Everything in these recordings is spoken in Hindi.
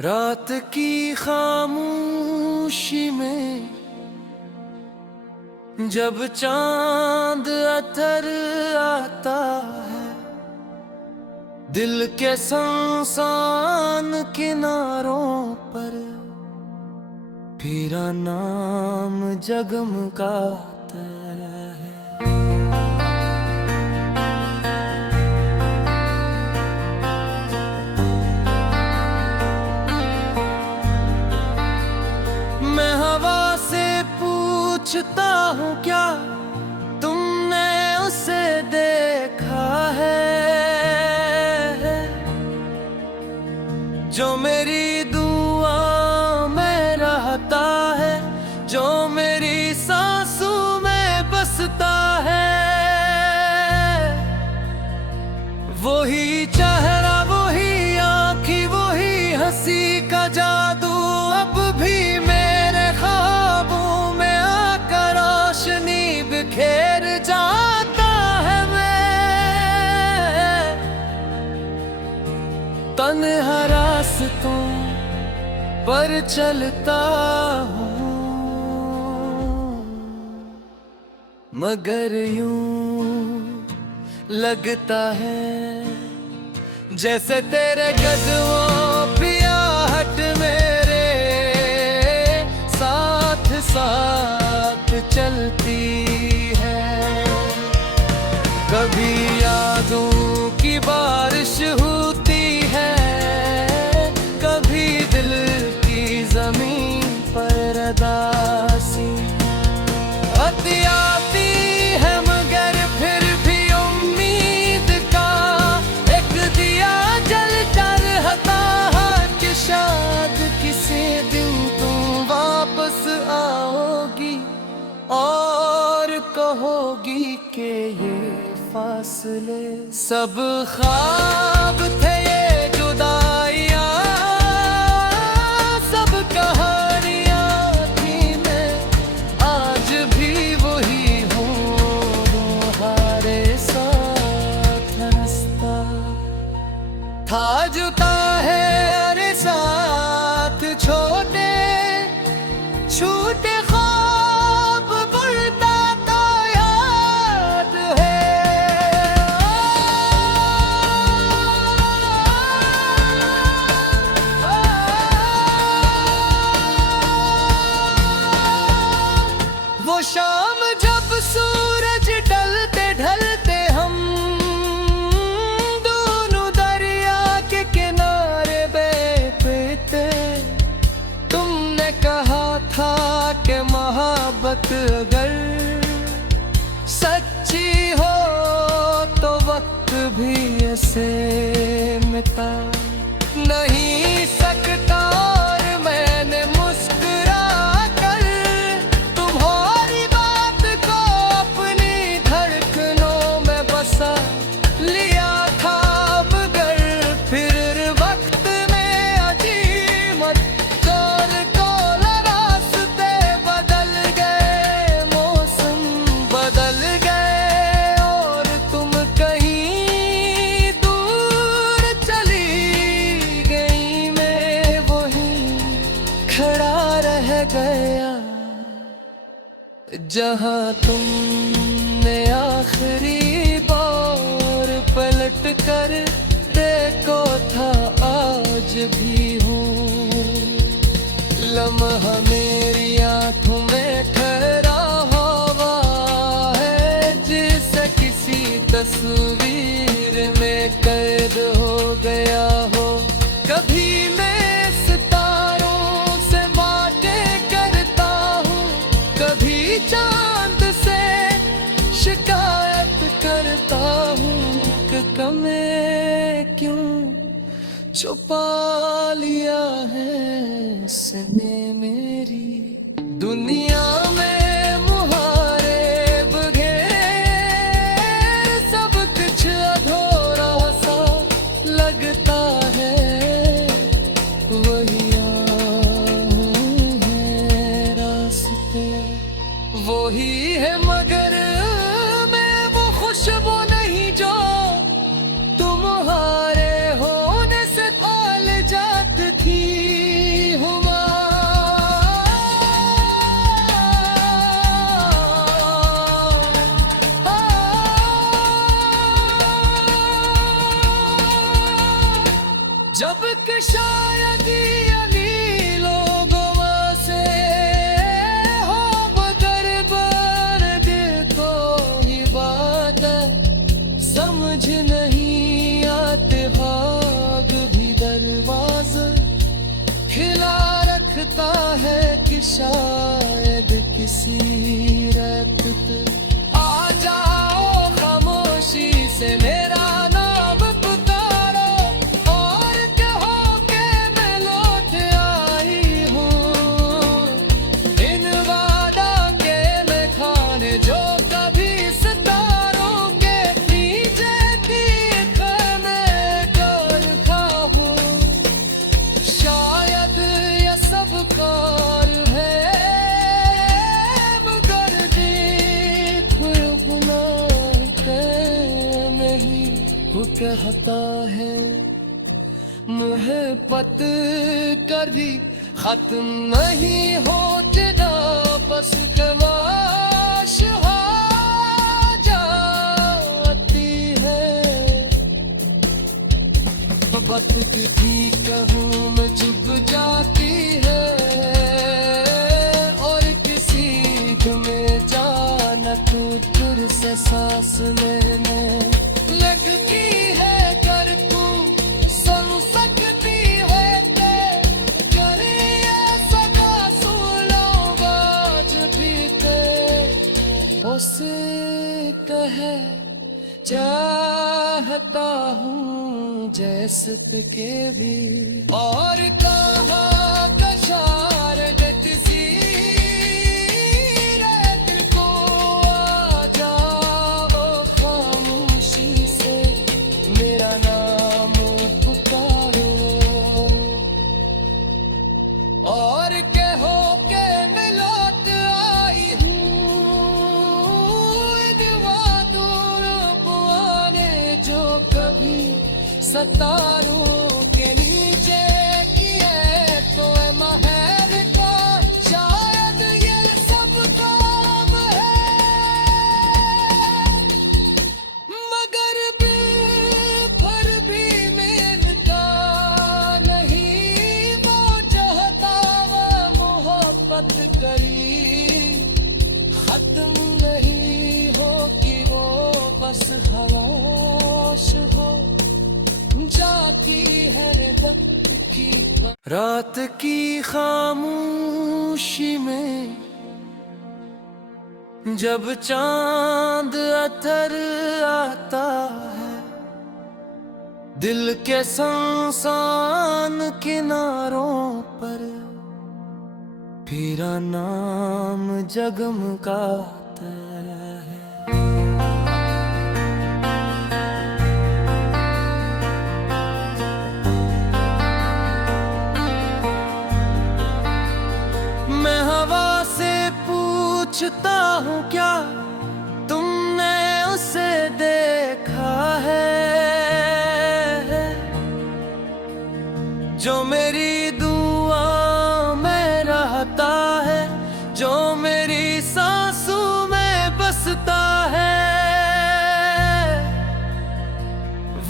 रात की खामोशी में जब चांद अतर आता है, दिल के सुनसान किनारों पर फिरा नाम जगमगाता है। मैं हवा से पूछता हूँ, क्या तुमने उसे देखा है जो मेरी दुआ में रहता है, जो मेरी सांसों में बसता है। वही चेहरा, वही आँखी, वही हंसी का जादू अब भी मेरे ख्वाबों में आकर रोशनी बिखेर जाता है। मैं तन्हा रास्तों पर चलता हूँ, मगर यूं लगता है जैसे तेरे कदमों की आहट मेरे साथ साथ चलती है। कभी यादों की बारिश होती है, कभी दिल की जमीन पर अदासी आती है, मगर फिर भी उम्मीद का एक दिया जलता रहता है कि शायद किसी दिन तुम वापस आओगी और कहोगी कि ये फासले सब ख्वाब थे, ये जुदाइयाँ सब कहानियाँ थी। मैं आज भी वही हूँ, तुम्हारे साथ रास्ता था जुता है अरे साथ छोटे छूटे ख्वाब बुलता तो याद है। वो शाम जब सूरज ढलते ढलते हम दोनों दरिया के किनारे बैठे थे, तुमने कहा था कि मोहब्बत अगर सच्ची हो तो वक्त भी ऐसे मिटा नहीं सकता। और मैंने मुस्कुरा कर तुम्हारी बात को अपनी धड़कनों में बसा लिया था, मगर फिर वक्त में अजीमत कोल कोल रास्ते बदल गए, मौसम बदल गए और तुम कहीं दूर चली गई। मैं वहीं खड़ा रह गया जहाँ तुमने आखिरी बार पलट कर देखो था, आज भी हूँ। लम्हा मेरी आँखों में ठहरा हुआ है, जैसे किसी तस्वीर में कैद हो गया हो। कभी मैं सितारों से बातें करता हूँ, कभी चांद से शिकायत करता हूँ कि कमे क्यों छुपा लिया है इसने मेरी दुनिया में मुहारे बगैर सब कुछ अधूरा सा लगता है। वही है रास्ते वही है, मगर मैं वो खुशबू नहीं जो तुम्हारे होने से पाल जाती थी। खिला रखता है कि शायद किसी रात पे आ जाओ खामोशी से मेरा नाम पुकारो और कहो कि मैं लौट आई हूँ इन वादा के मैं खाने जो कभी सितारों के नीचे तीर में डोल खाऊं शायद ये सब कार है मगर देखो अपना नहीं वो कहता है मोहब्बत कभी खत्म नहीं होती ना बस कमाश हो जाती है मोहब्बत भी कहूँ मैं चुप जाती है और किसी में जाना तू दूर से सांस लेने लगती है कर तू सुन सकती है ते कर ये सदा सुनो बाज भी ते उसे कहे चाहता हूँ जैसे के भी और कहा कशार गति दिल को आ जाओ खामोशी से मेरा नाम पुकारो और कहो के मैं लौट आई हूँ इन वादों पुआने जो कभी सतारों के नीचे किए तो है महर का शायद ये सब काम है मगर भी फिर भी मिलता नहीं वो चाहता वो मोहब्बत करी खत्म नहीं होगी वो बस खलाश हो जाती है वक्त की रात की खामोशी में जब चांद अतर आता है दिल के संसान किनारों पर फिरा नाम जगमगाता है पूछता हूँ क्या तुमने उसे देखा है जो मेरी दुआ में रहता है जो मेरी सांसों में बसता है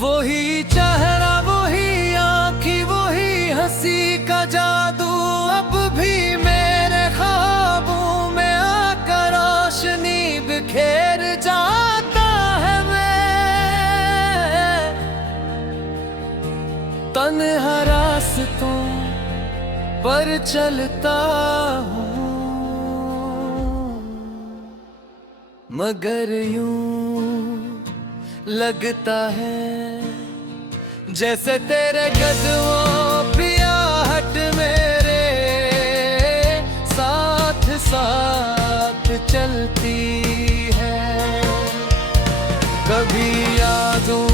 वही चेहरा वही आँखी वही हंसी का जादू अब भी मेरे ख्वाबों में आकर रोशनी बिखेर जाता है मैं तन्हा रास्तों पर चलता हूँ मगर यूं लगता है जैसे तेरे कदमों पे आहट मेरे साथ साथ चलती है कभी यादों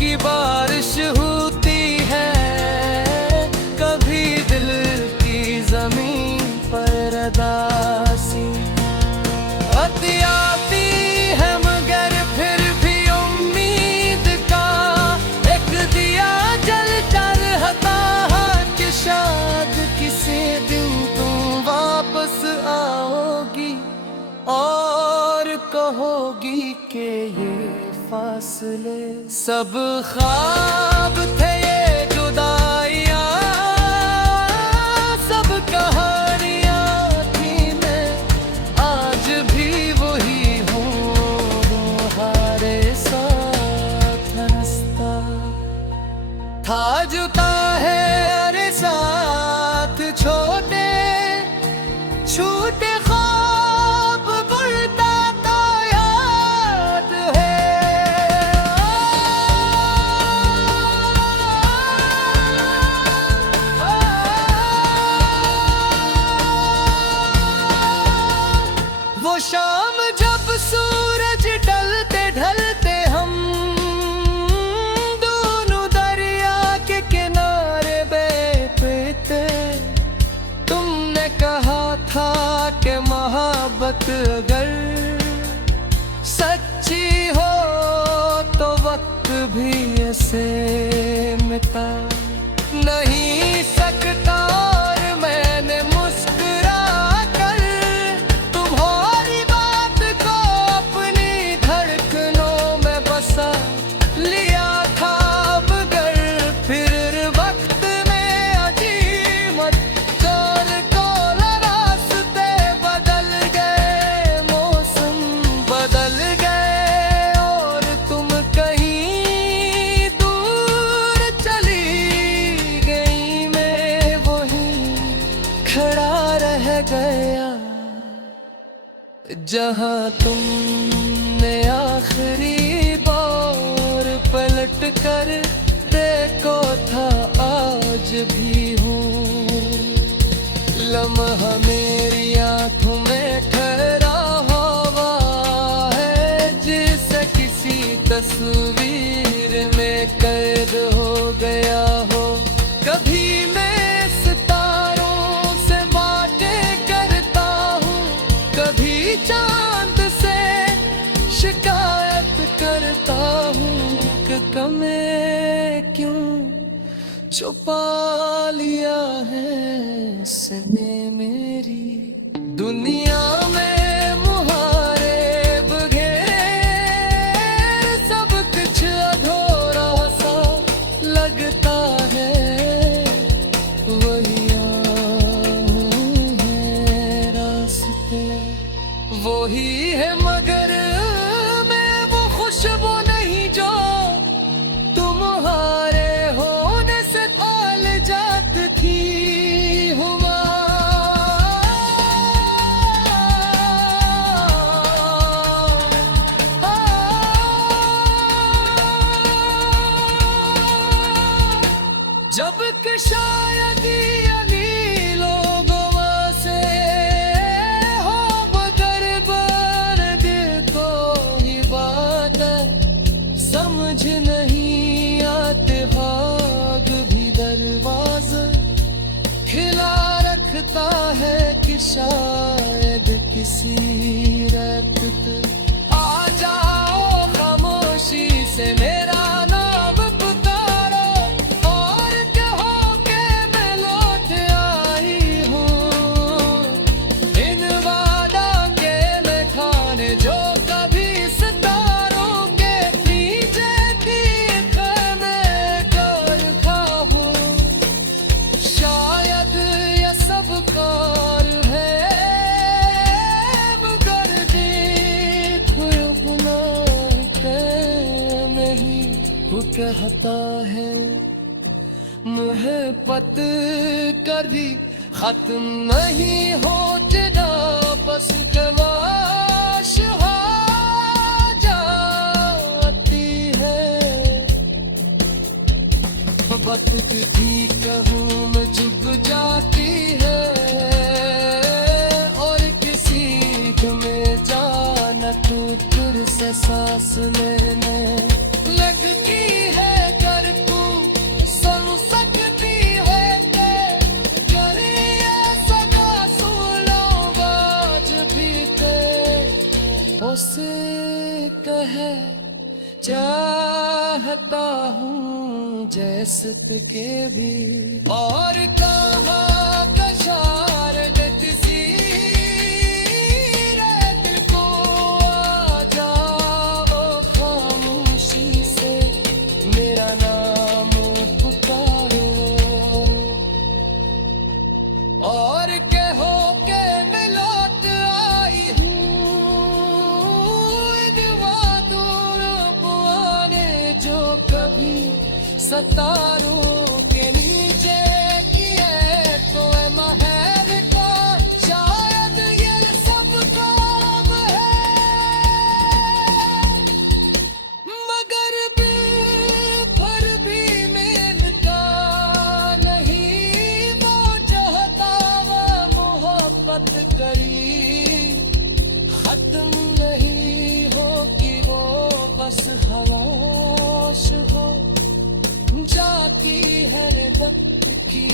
की बारिश होती है कभी दिल की जमीन पर अदासी आती है मगर फिर भी उम्मीद का एक दिया जलता रहता है कि शायद किसी दिन तुम वापस आओगी और कहोगी कि ये फासले सब ख्वाब थे ये जुदाइयाँ सब कहानियाँ थी मैं आज भी वही हूँ तुम्हारे साथ रास्ता था जुता है अरे साथ बात अगर सच्ची हो तो वक्त भी ऐसे मिटा नहीं सकता। और मैंने मुस्कुरा कर तुम्हारी बात को अपनी धड़कनों में बसा लिया था, मगर फिर वक्त में अजीमत चोर को रास्ते बदल गए, मौसम बदल गए और तुम कहीं दूर चली गई। मैं वहीं खड़ा रह गया जहां तुमने आखिरी बार पलट कर देखो था, आज भी हूँ। लम्हा मेरी आंखों में ठहरा हुआ है, जिसे किसी तस्वीर में कैद हो गया हो। कभी मैं सितारों से बातें करता हूँ, कभी चांद से शिकायत करता हूँ कि कमें क्यों छुपा लिया है इसने मेरी दुनिया में मुहारे बगैर सब कुछ अधूरा सा लगता है। वही है रास्ते वही है, मगर मैं वो खुशबू नहीं जो तुम्हारे होने से पाल जात थी। हुआ जब कि शायद अभी लोगों से हो, मगर दर्द तो ही बात है, समझ नहीं आते भाग भी दरवाजा खिला रखता है कि शायद किसी रात आ जाओ, खामोशी से मेरा नाम पुकारो और कहो कि मैं लौट आई हूँ। इन वादा के मैं खाने जो कभी सितारों के पीछे तीख में कर खाऊं। शायद ये सब कार है, मगर देखो गुनाह के नहीं। वो कहता है मोहब्बत कभी खत्म नहीं होता, बस तमाश हो जाती है। मोहब्बत भी कहूँ मैं चुप जाती है, और किसी में जाना तू फिर से सांस लेने लगती है। कर तू सुन सकती है ते करिए सदा सुनो बाज भी ते उसे कहे चाहता हूँ जैसे के भी। और कहाँ कशार सी रात को आ जाओ, खामोशी से मेरा नाम पुकारो और कहो के मैं लौट आई हूँ। इन वादों पुआने जो कभी सतारों के नीचे किए तो है महर का, शायद ये सब काम है। मगर फिर भी मिलता नहीं, वो चाहता वो मोहब्बत करी खत्म नहीं हो कि वो बस खलाश हो जाती है वक्त की।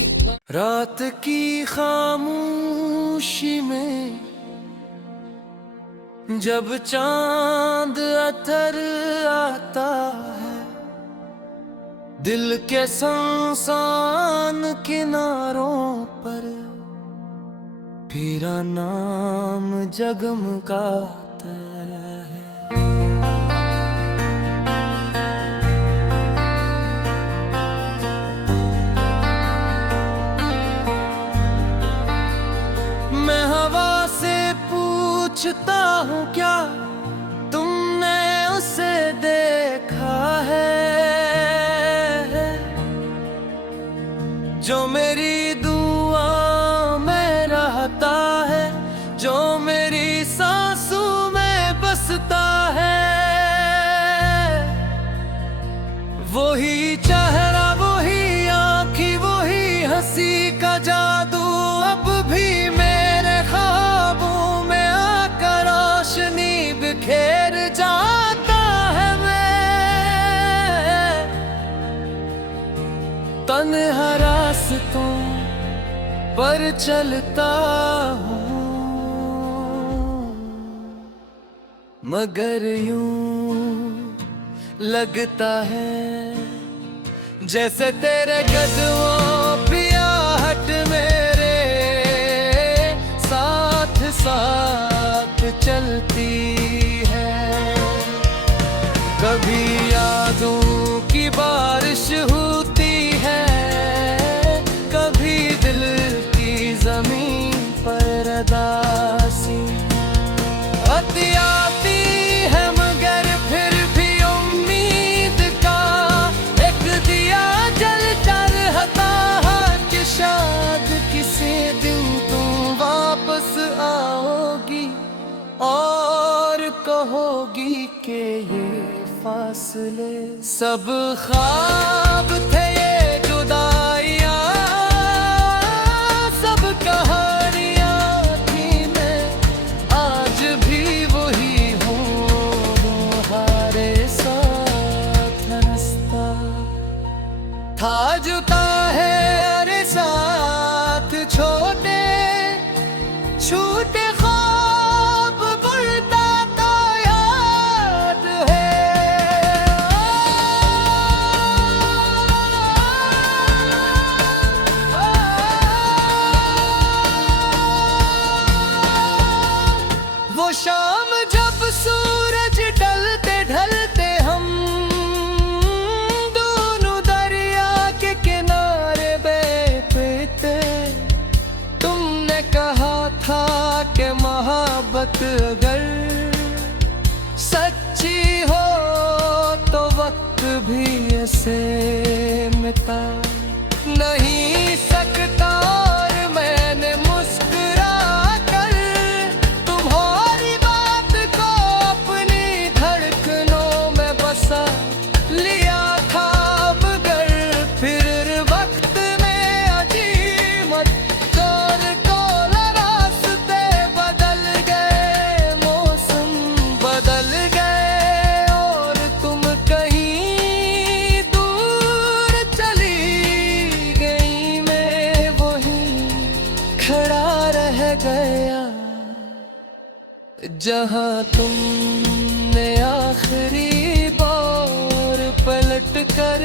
रात की खामोशी में जब चांद अतर आता है दिल के सुनसान किनारों पर, फिरा नाम जगमगाता है। मैं हवा से पूछता हूँ क्या तुमने उसे देखा है, जो मेरी दुआ में रहता है, जो मेरी सांसों में बसता है। वही चेहरा, वही आँखें, वही हंसी का जादू अब भी मेरे ख्वाबों में आकर रोशनी बिखेर जाता है। मैं तन्हा रास्तों पर चलता हूँ, मगर यूं लगता है जैसे तेरे कदमों पे आहट मेरे साथ साथ चलती है। कभी यादों की बारिश होती है, कभी दिल की जमीन पर अदासी आती है, मगर फिर भी उम्मीद का एक दिया जलता रहता है कि शायद किसी दिन तुम वापस आओगी और कहोगी कि ये फासले सब ख्वाब थे, ये जुदाइयाँ सब कहानियाँ थी। मैं आज भी वही हूँ, तुम्हारे साथ रास्ता था जुता है अरे साथ छोटे छोटे ख्वाब बुलता तो याद है। वो शाम जब सूरज ढलते ढलते हम दोनों दरिया के किनारे बैठे थे, तुमने कहा था कि मोहब्बत अगर सच्ची हो तो वक्त भी ऐसे मिटा नहीं सकता। और मैंने मुस्कुरा कर तुम्हारी बात को अपनी धड़कनों में बसा लिया था, मगर फिर वक्त में अजीब दौर को रास्ते बदल गए, मौसम बदल गए और तुम कहीं दूर चली गई। मैं वहीं खड़ा रह गया जहाँ तुमने आखिरी बार पलट कर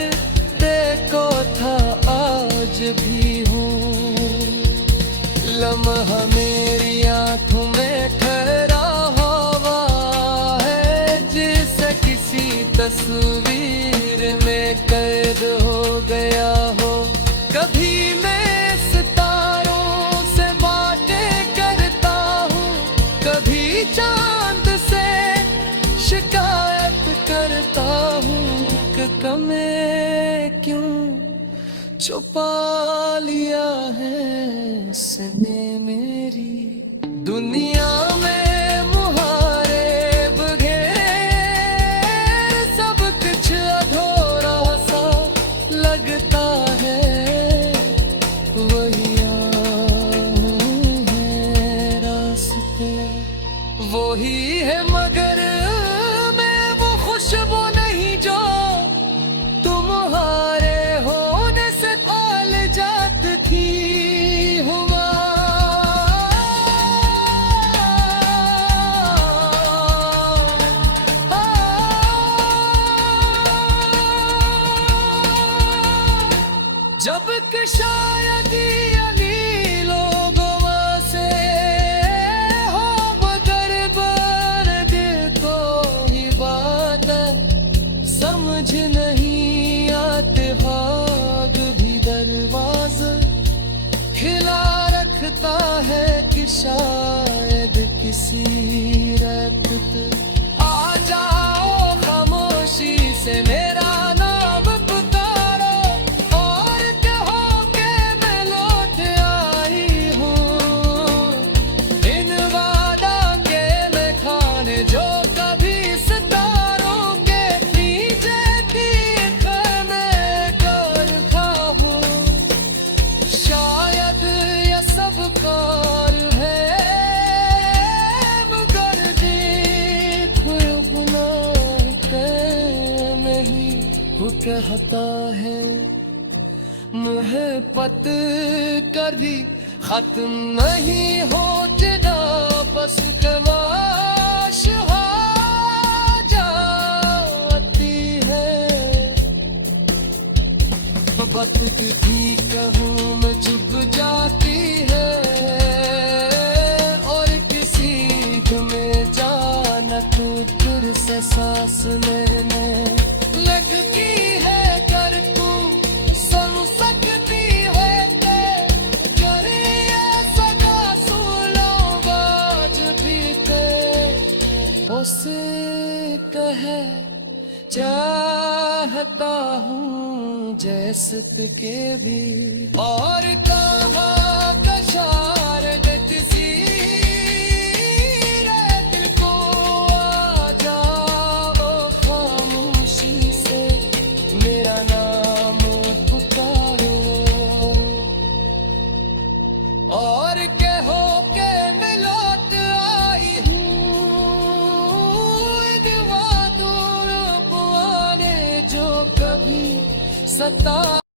देखो था, आज भी हूँ। लम्हा मेरी आँखों में ठहरा हुआ है, जिसे किसी तस्वीर में कैद हो गया हो। कभी मैं सितारों से बातें करता हूँ, कभी चांद से शिकायत करता हूँ कि कमे क्यों छुपा लिया है इसने मेरी दुनिया में मुहारे बगैर सब कुछ अधूरा सा लगता है। वही है रास्ते वही है, मगर मैं वो खुशबू नहीं जो तुम्हारे होने से आल जात थी। हुआ दिखता है कि शायद किसी रात पे आ जाओ, खामोशी से मेरा नाम पुकारो और कहो कि मैं लौट आई हूँ। इन वादा के मैं खाने जो कभी सितारों के नीचे की मैं कर खाऊं। शायद ये सब कार है, मगर देखो अपना नहीं वो कहता है मोहब्बत कभी खत्म नहीं होता, बस ख्वाहिश हो जाती है। बात भी कहूँ मैं चुप जाती है, और किसी में जाना तू फिर से सांस लेने लगती है। कर तू सुन सकती है कर ये सदा सुनो बाज भी ते उसे कहे चाहता हूँ जैसे के भी, और कहाँ कशार किसी दिल को आ जाओ, खामोशी से मेरा नाम पुकारो और कहो के मैं लौट आई हूँ। इन वादों को आने जो कभी सता